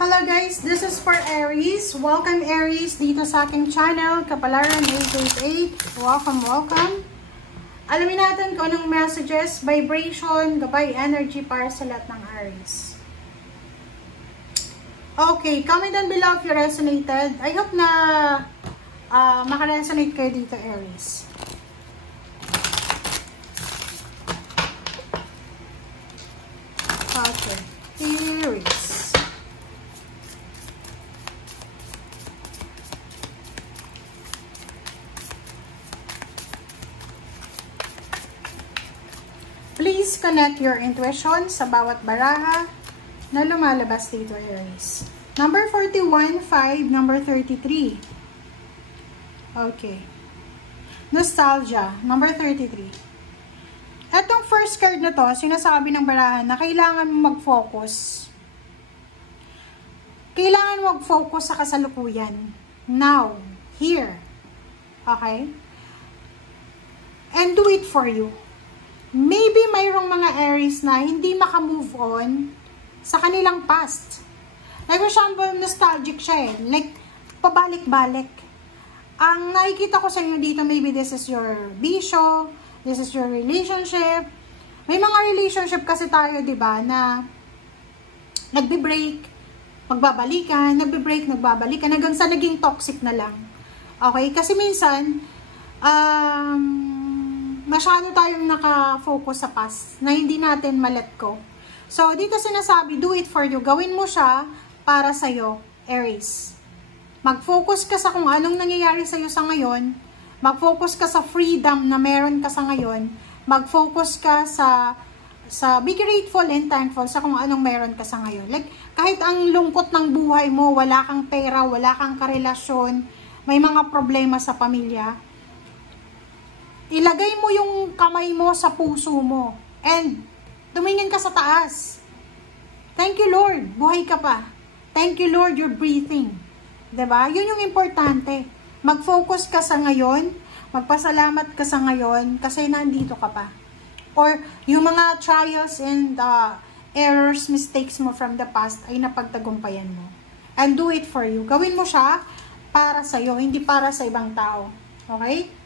Hello guys, this is for Aries. Welcome Aries dito sa aking channel, Kapalaran 888. Welcome. Alamin natin kung anong messages, vibration, gabay, energy para sa lahat ng Aries. Okay, comment down below if you resonated. I hope na makaresonate kayo dito Aries. Okay, Aries. Please connect your intuition sa bawat baraha na lumalabas dito, Aries. Number 41, 5, number 33. Okay. Nostalgia, number 33. Etong first card na to, sinasabi ng barahan na kailangan mong mag-focus. Kailangan mag-focus sa kasalukuyan. Now, here. Okay? And do it for you. Maybe mayroong mga Aries na hindi maka-move on sa kanilang past. Like, for example, nostalgic siya eh. Like, pabalik-balik. Ang nakikita ko sa inyo dito, maybe this is your bisyo, this is your relationship. May mga relationship kasi tayo, di ba, na nagbe-break, magbabalikan, nagbe-break, nagbabalikan, hanggang sa naging toxic na lang. Okay? Kasi minsan, masyado tayong naka-focus sa past na hindi natin ma-let go. So, dito sinasabi, do it for you. Gawin mo siya para sa'yo, Aries. Mag-focus ka sa kung anong nangyayari sa'yo sa ngayon. Mag-focus ka sa freedom na meron ka sa ngayon. Mag-focus ka sa be grateful and thankful sa kung anong meron ka sa ngayon. Like, kahit ang lungkot ng buhay mo, wala kang pera, wala kang karelasyon, may mga problema sa pamilya, ilagay mo yung kamay mo sa puso mo. And, tumingin ka sa taas. Thank you, Lord. Buhay ka pa. Thank you, Lord. You're breathing. Diba? Yun yung importante. Mag-focus ka sa ngayon. Magpasalamat ka sa ngayon kasi nandito ka pa. Or, yung mga trials and errors, mistakes mo from the past ay napagtagumpayan mo. And do it for you. Gawin mo siya para sa'yo, hindi para sa ibang tao. Okay?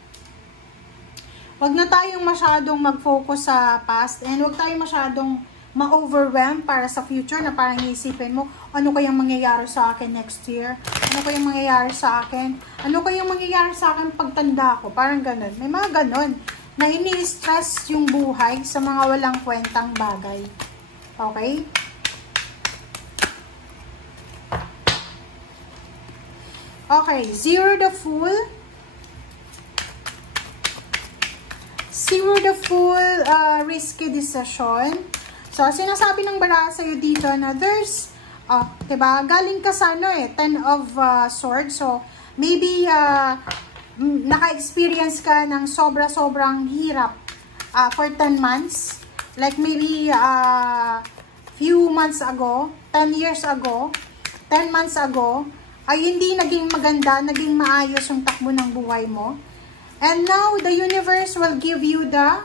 Huwag na tayong masyadong mag-focus sa past and huwag tayong masyadong ma-overwhelm para sa future na parang iisipin mo, ano kayang mangyayari sa akin next year? Ano kayang mangyayari sa akin? Ano kayang mangyayari sa akin pagtanda ko? Parang ganun. May mga ganun na ini-stress yung buhay sa mga walang kwentang bagay. Okay? Okay, Zero the Fool. Zero the Fool, risky decision. So, sinasabi ng baraha sa'yo dito na there's, diba, galing ka sa ano eh, 10 of Swords. So, maybe, naka-experience ka ng sobra-sobrang hirap for 10 months. Like maybe, few months ago, 10 years ago, 10 months ago, ay hindi naging maganda, naging maayos yung takbo ng buhay mo. And now, the universe will give you the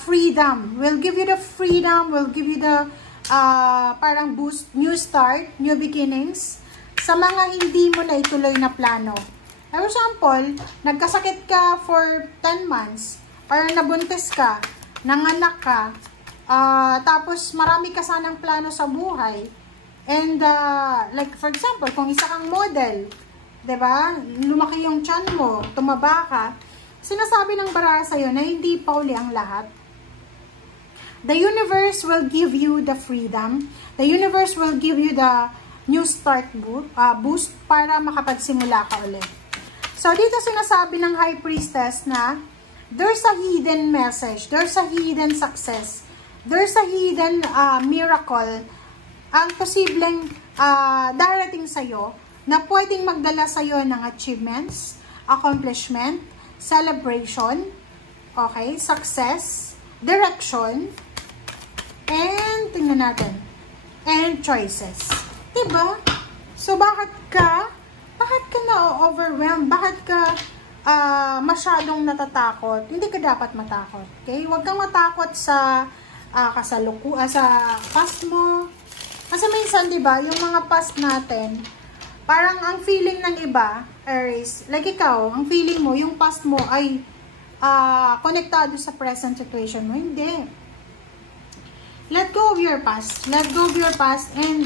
freedom. Will give you the freedom, will give you the parang boost, new start, new beginnings sa mga hindi mo na ituloy na plano. For example, nagkasakit ka for 10 months or nabuntis ka, nanganak ka, tapos marami ka sanang plano sa buhay. And like for example, kung isa kang model, diba? Lumaki yung tiyan mo, tumaba ka. Sinasabi ng baraha sa'yo na hindi pa uli ang lahat. The universe will give you the freedom. The universe will give you the new start boost para makapagsimula ka ulit. So, dito sinasabi ng High Priestess na there's a hidden message. There's a hidden success. There's a hidden miracle ang posibleng darating sa'yo na pwedeng magdala sa'yo ng achievements, accomplishment, celebration, okay, success, direction, and, tingnan natin, and choices. Diba? So, bakit ka na-overwhelm? Bakit ka masyadong natatakot? Hindi ka dapat matakot. Okay? Huwag kang matakot sa sa past mo. Kasi minsan, di ba, yung mga past natin, parang ang feeling ng iba, Aries, like ikaw, ang feeling mo, yung past mo ay konektado sa present situation mo. Hindi. Let go of your past. Let go of your past and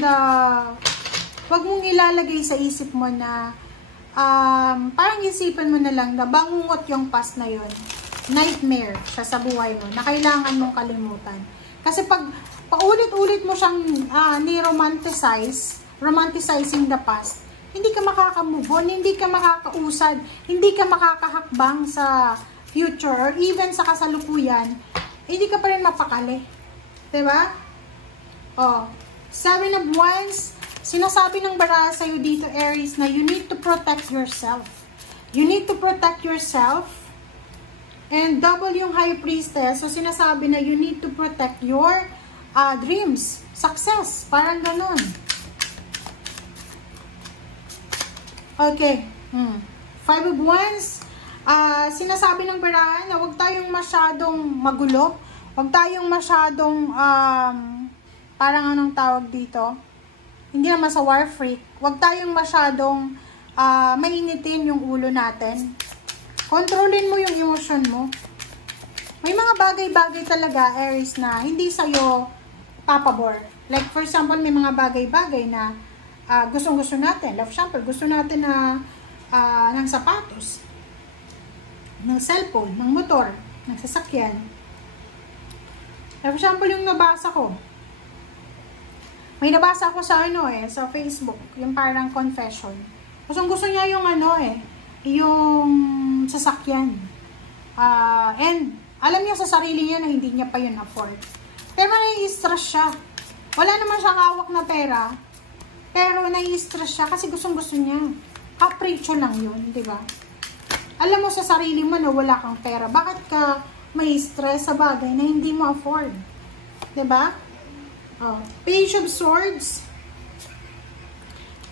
wag mong ilalagay sa isip mo na parang isipan mo na lang na bangungot yung past na yun. Nightmare siya sa buhay mo na kailangan mong kalimutan. Kasi pag paulit-ulit mo siyang romanticizing the past, hindi ka makaka-move on, hindi ka makakausad, hindi ka makakahakbang sa future or even sa kasalukuyan, hindi ka pa rin mapakali. Diba? Oh, Seven of Wands, sinasabi ng baraha sa'yo dito, Aries, na you need to protect yourself. You need to protect yourself. And double yung High Priestess, so sinasabi na you need to protect your dreams, success, parang ganun. Okay. Five of Wands, sinasabi ng baraha na huwag tayong masyadong magulo, huwag tayong masyadong parang anong tawag dito, hindi naman sa war freak, huwag tayong masyadong mainitin yung ulo natin. Kontrolin mo yung emosyon mo. May mga bagay-bagay talaga, Aries, na hindi sa'yo papabor. Like for example, may mga bagay-bagay na gustong-gusto natin. Like for example, gusto natin na ng sapatos, ng cellphone, ng motor, ng sasakyan. For example, yung nabasa ko. May nabasa ako sa sa Facebook, yung parang confession. Gusto niya yung yung sasakyan. And alam niya sa sarili niya na hindi niya pa yun afford. Pero nai-stress siya. Wala naman siyang hawak na pera. Pero nai-stress siya kasi gustong-gusto niya. Capriccio lang yun, di ba? Alam mo sa sarili mo na wala kang pera. Bakit ka may stress sa bagay na hindi mo afford? Diba? Page of Swords.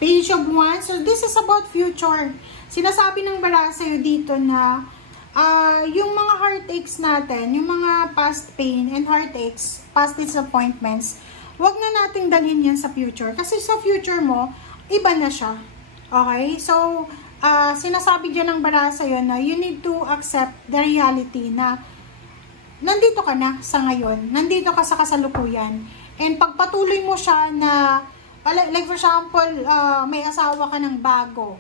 Page of Wands. So, this is about future. Sinasabi ng baraha sa'yo dito na yung mga heartaches natin, yung mga past pain and heartaches, past disappointments, wag na nating dalhin yan sa future. Kasi sa future mo, iba na siya. Okay? So, sinasabi dyan ng baraha sa'yo na you need to accept the reality na nandito ka na sa ngayon. Nandito ka sa kasalukuyan. And pagpatuloy mo siya na, like for example, may asawa ka ng bago.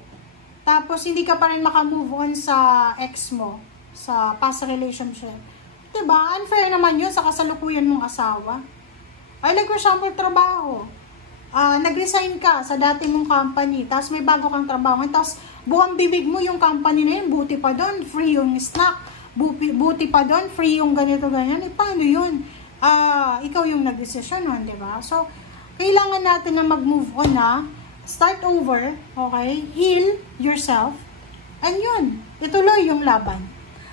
Tapos, hindi ka pa rin makamove on sa ex mo, sa past relationship. Diba? Unfair naman yun sa kasalukuyan mong asawa. Ay, like for example, trabaho. Nag-resign ka sa dati mong company, tapos may bago kang trabaho, tapos buwang bibig mo yung company na yun, buti pa doon, free yung snack, buti pa doon, free yung ganito, ganyan. Paano yun? Ikaw yung nag-desisyon nun, diba? So, kailangan natin na mag-move on na, start over, okay? Heal yourself, and yun, ituloy yung laban.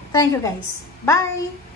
Thank you guys. Bye!